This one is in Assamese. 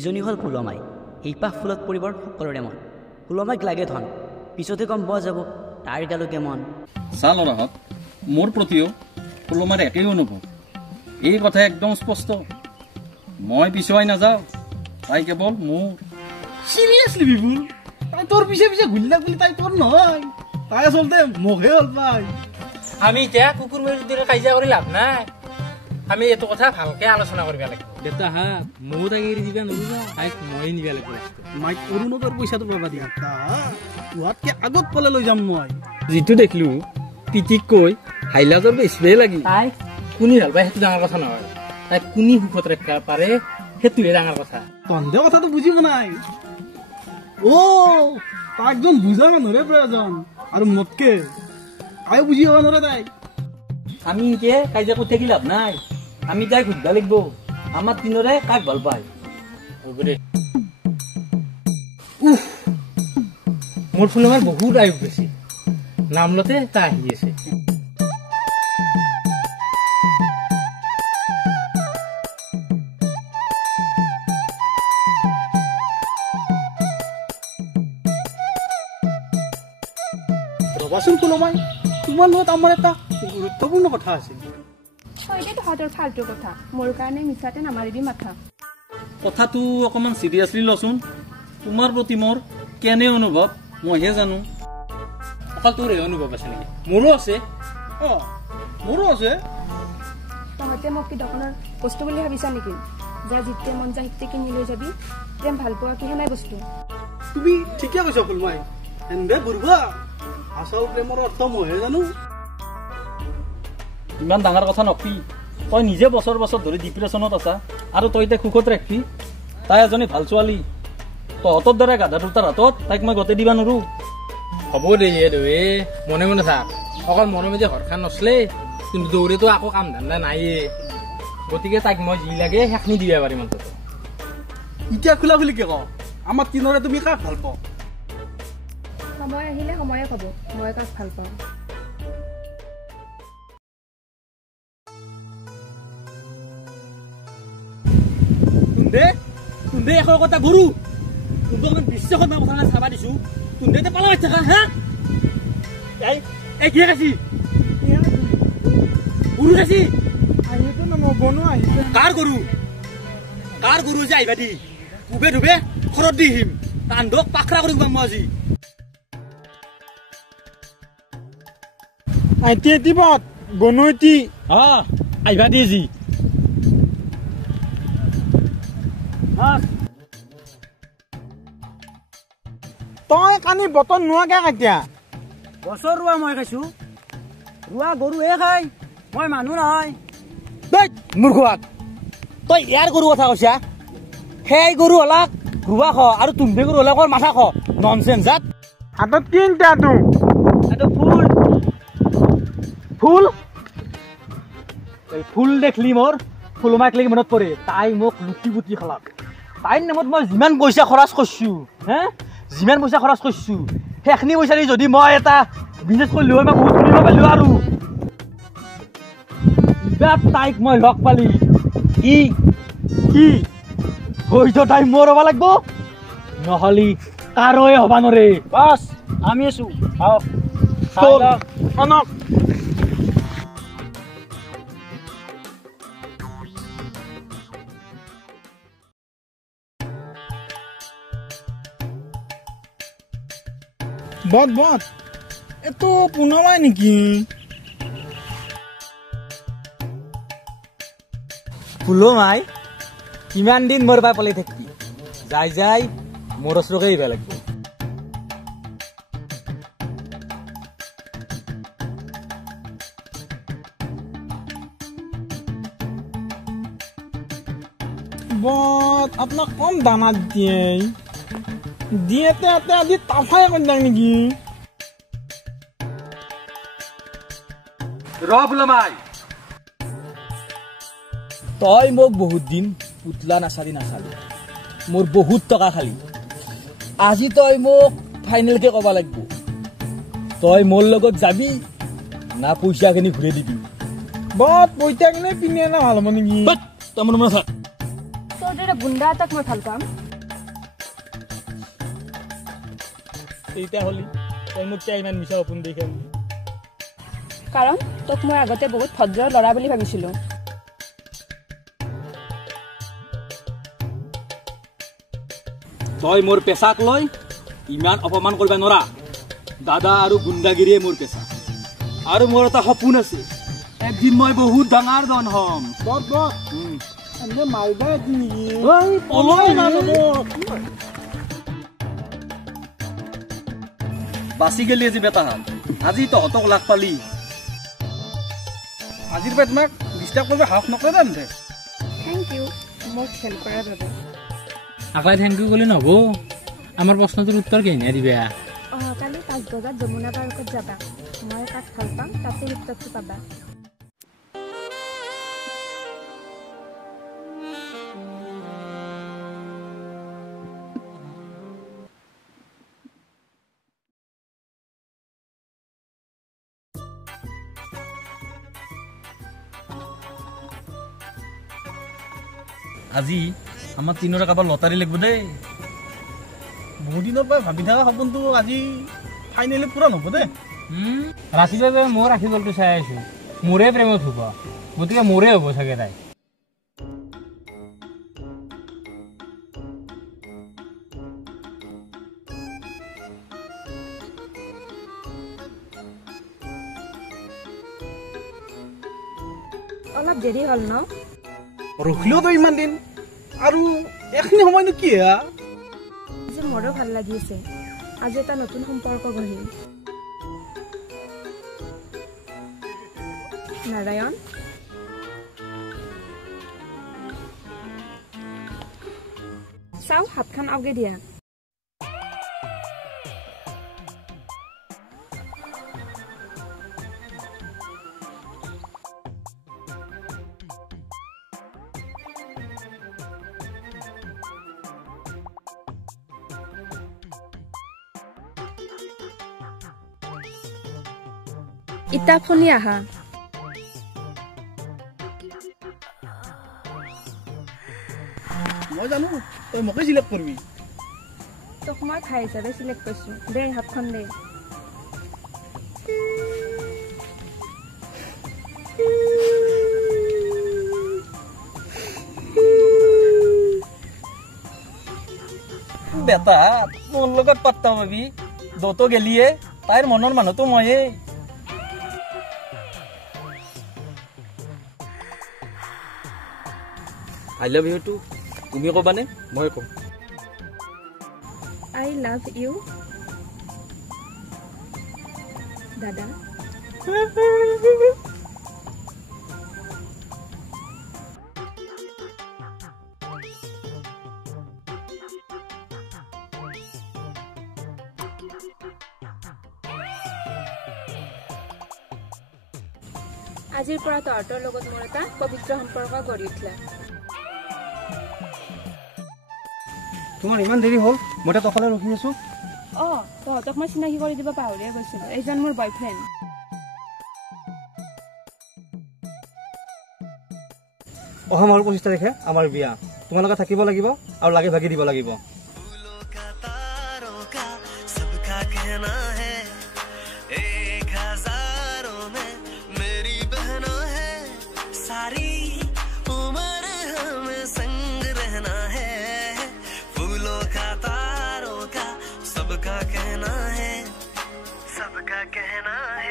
ইজনী হ'ল ফুলমাই এইপাহ ফুলত পৰিবৰ সকলোৰে মন ফুলমাইক লাগে ধন পিছতে গম পোৱা যাব তাৰ গালকে মন চা ল'ৰাহঁত মোৰ প্ৰতিও ফুলমাৰ একেই অনুভৱ এই কথা একদম স্পষ্ট মই পিছুৱাই নাযাওঁ তাই কেৱল মোৰ সিৰিয়াসলি বিপুল তাই তোৰ পিছে পিছে ঘুৰলা বলি তাই তোৰ নয় তাই আসলতে মোহে হল ভাই আমি এতিয়া কুকুৰ মেৰুৰ দৰে কাজিয়া কৰি লাভ নাই আমি এইটো কথা ভালকে আলোচনা কৰিব লাগিব দেউতা হা ময়ো তাক এৰি দিবা নোৱাৰিবা তাইক ময়ে নিবা লাগিব মাইক অৰুণোদৰ পইচাটো পাবা দিয়া তোহাতকে আগত পলে লৈ যাম মই যিটো দেখিলো পিটিক কৈ হাইলাজৰ বেছিয়ে লাগি তাই কোনি ভাল পায় সেইটো ডাঙৰ কথা নহয় তাই কোনি সুখত ৰাখিব পাৰে সেইটোহে ডাঙৰ কথা তন্দে কথাটো বুজিব নাই ও তাক একজন বুজা মানুহৰে প্ৰয়োজন আৰু মতকে আয়ো বুজি পাবা নৰে তাই আমি এতিয়া কাজিয়া কৰি থাকি লাভ নাই আমি তাইক সুধিব লাগিব আমাৰ তিনৰে কাক ভাল পায় মোৰ ফুলমাৰ বহুত আয়ুস বেছি নামলতে তাই আহি আছে ৰবাচোন ফুলমাই তোমাৰ লগত আমাৰ এটা গুৰুত্বপূৰ্ণ কথা আছে তহঁতৰ ফাল্টু কথা মোৰ কাৰণে মিছাতে নামাৰিবি মাথা কথাটো অকণমান চিৰিয়াছলি লচোন তোমাৰ প্ৰতি মোৰ কেনে অনুভৱ মইহে জানো অকল তোৰ অনুভৱ আছে নেকি মোৰো আছে মোৰো আছে তহঁতে মোক কি দোকানৰ বস্তু বুলি ভাবিছা নেকি যা জিতে মন যায় সিতে কিনি লৈ যাবি প্ৰেম ভাল পোৱা কিহে নাই বস্তু তুমি ঠিকে কৈছা ফুলমাই এনে বুঢ়া আচল প্ৰেমৰ অৰ্থ মইহে জানো ইমান ডাঙৰ কথা নকবি তই নিজে বছৰ বছৰ ধৰি ডিপ্ৰেশ্যনত আছা আৰু তই তাইক সুখত ৰাখবি তাই এজনী ভাল ছোৱালী তহঁতৰ দৰে গাধা দুটাৰ হাতত তাইক মই গোটেই দিবা নোৱাৰো হ'ব দে মনে মনে থাক অকল মনে মনে ঘৰখন নচলে কিন্তু দৌৰেতো আকৌ কাম ধান্দা নাইয়ে গতিকে তাইক মই যি লাগে সেইখিনি দিব পাৰিম এতিয়া খোলা খুলি কে কওঁ আমাৰ তিনৰে তুমি কাক ভাল পাওঁ সময় আহিলে সময়ে ক'ব মই কাক ভাল পাওঁ তুন্দে এশ কথা ঘূৰো তুন্দে অকমান বিশ্বাসত মই কথা চাবা দিছো তুন্দে পালা থাকা হা এই কি কাছি গৰু কাছি আহিতো নবনো আহিছে কাৰ গৰু যে আহিবা দি উবে ধুবে খৰত দি আহিম কান্ধক পাখৰা কৰি মই আজি আইতি দিবত বনৈতি আহিবা দি যি তই কানি বতন নোৱাকে কাটিয়া বছৰ ৰোৱা মই খাইছো ৰোৱা গৰুহে খাই মই মানুহ নহয় মূৰ্খত তই ইয়াৰ গৰু কথা কৈছা সেই গৰু হলাক ৰুৱা খ আৰু তুমি গৰু হলাকৰ মাথা খ ননচেন্স জাত হাতত কিনটা তো এইটো ফুল ফুল এই ফুল দেখলি মোৰ ফুলমাক লাগি মনত পৰে তাই মোক লুটি বুটি খালাক তাইৰ নামত মই যিমান পইচা খৰচ কৰিছো যিমান পইচা খৰচ কৰিছো সেইখিনি পইচা দি যদি মই এটা বিজনেছ কৰিলো হয় মই বহুত শুনিব পাৰিলো আৰু তাইক মই লগ পালি কি হয়তো তাই মোৰ হ'ব লাগিব নহ'লে কাৰোৱে হ'ব নোৱাৰে বাছ আমি আছো অনক বট এতো পুনমাই নেকি ফুলমাই কিমান দিন মোৰ পৰা পলাই থাকিবি যাই মোৰ ওচৰকে আহিব লাগিব বট আপোনাক কম দানা দিয়েতে আজি তাফাই কন্যাক নেকি ফুলমাই তই মোক বহুত দিন পুতলা নাচালি মোৰ বহুত টকা খালি আজি তই মোক ফাইনেলকে ক'ব লাগিব তই মোৰ লগত যাবি না পইচাখিনি ঘূৰাই দিবি বট পইচাখিনি পিনে না ভাল হ'ব নেকি তই মনে মনে থাক তোৰ দৰে গুণ্ডা এটাক মই ভাল পাম এতিয়া হলি তই মোক কিয় ইমান মিছা সপোন দেখাম কাৰণ তোক মই আগতে বহুত ভদ্ৰ ল'ৰা বুলি ভাবিছিলোঁ তই মোৰ পেচাক লৈ ইমান অপমান কৰিব নোৱাৰা দাদা আৰু গুণ্ডাগিৰিয়ে মোৰ পেচা আৰু মোৰ এটা সপোন আছে একদিন মই বহুত ডাঙৰ ডন হ'ম বত বত এনে মাৰিবা এদিন নেকি বাচি গেলি আজি বেটাহান আজি তহঁতক লাগ পালি আজিৰ পৰা তোমাক ডিষ্টাৰ্ব কৰিব সাহস নকৰে তেন্তে থেংক ইউ মোক হেল্প কৰাৰ বাবে আকাই থেংক ইউ ক'লে নহ'ব আমাৰ প্ৰশ্নটোৰ উত্তৰ কেনে দিবা অহাকালি 5 বজাত যমুনা পাৰ্কত যাবা মই তাক ভাল পাম তাতে উত্তৰটো পাবা আজি আমাৰ তিনিটা কাৰোবাৰ লটাৰী লাগিব দেই বহুত দিনৰ পৰা ভাবি থকা সপোনটো আজি ফাইনেলি পূৰণ হ'ব দেই ৰাতিপুৱা মই ৰাখিবলটো চাই আছো মোৰে প্ৰেমত হ'ব গতিকে মোৰে হ'ব চাগে তাই অলপ দেৰি হ'ল ন ৰখিলেও তই ইমান দিন আৰু এইখিনি সময়নো কি হা যে মোৰো ভাল লাগি আছে আজি এটা নতুন সম্পৰ্ক গঢ়িল নাৰায়ণ চাও হাতখন আগে দিয়া ইটা ফনি আহা মই জানো তই মোকে চিলেক্ট কৰিবি তোক মই খাই হিচাপে চিলেক্ট কৰিছো দে হাতখন দে বেটা মোৰ লগত পাত্তা পাবি দতো গেলিয়ে তাইৰ মনৰ মানুহটো ময়ে আই লাভ ইউ টু তুমি ক'বানে মই ক'ম আই লাভ ইউ দাদা আজিৰ পৰা তহঁতৰ লগত মোৰ এটা পবিত্ৰ সম্পৰ্ক গঢ়ি উঠিলা তোমাৰ ইমান দেৰি হ'ল মই তাত অকলে ৰখি আছো তহঁতক মই চিনাকি কৰি দিব পাহৰিয়ে গৈছিলো এইজন মোৰ বয়ফ্ৰেণ্ড অহা মাহৰ 25 তাৰিখে আমাৰ বিয়া তোমালোকে থাকিব লাগিব আৰু লাগি ভাগি দিব লাগিব सबका कहना है